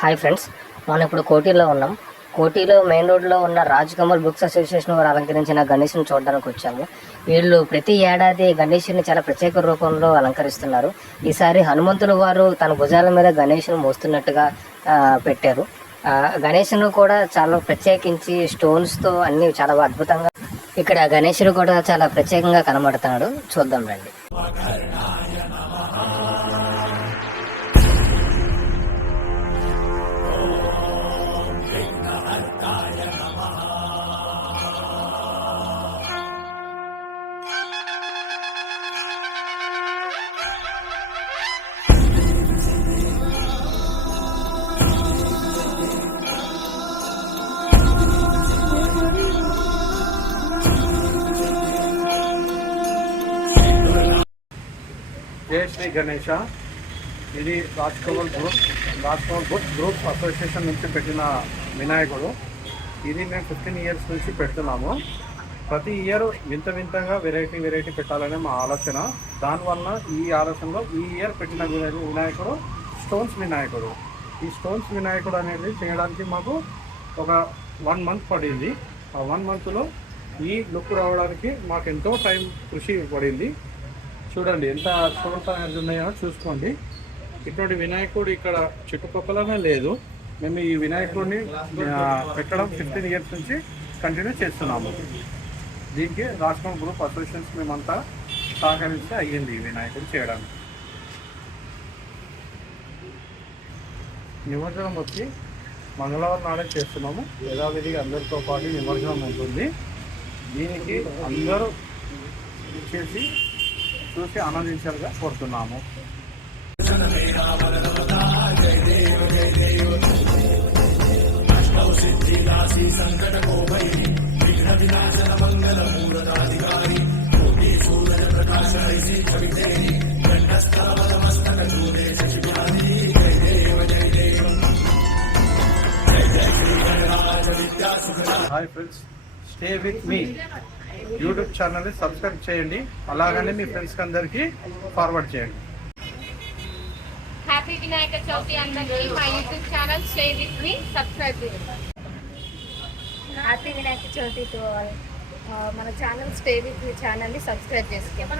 Hi friends, మనం ఇప్పుడు కోటిలో ఉన్నాం. కోటిలో మెయిన్ రోడ్లో ఉన్న రాజ్ కమల్ బుక్స్ అసోసియేషన్ వారు అలంకరించిన గణేష్ని చూడడానికి వచ్చాము. వీళ్ళు ప్రతి ఏడాది గణేష్ని చాలా ప్రత్యేక రూపంలో అలంకరిస్తున్నారు. ఈసారి హనుమంతులు వారు తన భుజాల మీద గణేష్ను మోస్తున్నట్టుగా పెట్టారు. గణేష్ను కూడా చాలా ప్రత్యేకించి స్టోన్స్తో అన్ని చాలా అద్భుతంగా ఇక్కడ గణేశుడు కూడా చాలా ప్రత్యేకంగా కనబడుతున్నాడు. చూద్దాం రండి. జై శ్రీ గణేష. ఇది రాజ్ కమల్ గ్రూప్ అసోసియేషన్ నుంచి పెట్టిన వినాయకుడు. ఇది మేము 15 ఇయర్స్ నుంచి పెడుతున్నాము. ప్రతి ఇయర్ వింతగా వెరైటీ పెట్టాలనే మా ఆలోచన. దానివల్ల ఈ ఆలోచనలో ఈ ఇయర్ పెట్టిన వినాయకుడు స్టోన్స్ వినాయకుడు. ఈ స్టోన్స్ వినాయకుడు అనేది చేయడానికి మాకు ఒక 1 మంత్ పడింది. ఆ 1 మంత్లో ఈ లుక్ రావడానికి మాకు ఎంతో టైం కృషి పడింది. చూడండి ఎంత స్టోన్స్ అనేది ఉన్నాయో చూసుకోండి. ఇటువంటి వినాయకుడు ఇక్కడ చుట్టుపక్కలనే లేదు. మేము ఈ వినాయకుడిని పెట్టడం 15 ఇయర్స్ నుంచి కంటిన్యూ చేస్తున్నాము. దీనికి రాజ్ కమల్ గ్రూప్ అసోసియేషన్స్ మేమంతా సహకరించి అయ్యింది ఈ వినాయకుడు చేయడానికి. నిమజ్జనం వచ్చి మంగళవారం నాడే చేస్తున్నాము. యథావిధిగా అందరితో పాటు నిమజ్జనం ఉంటుంది. దీనికి అందరూ చేసి చూసి ఆనందించాలిగా కోరుతున్నాము. Hi friends, stay with me YouTube ఛానల్ని సబ్స్క్రైబ్ చేయండి. అలాగనే మీ ఫ్రెండ్స్కి అందరికీ ఫార్వర్డ్ చేయండి. హ్యాపీ వినాయక చవితి అందరికీ. మా YouTube channel stay with me subscribe చేయండి. Happy Vinayaka Chavithi to all. మన ఛానల్ స్టే విత్ మీ ఛానల్ని సబ్స్క్రైబ్ చేసుకోండి.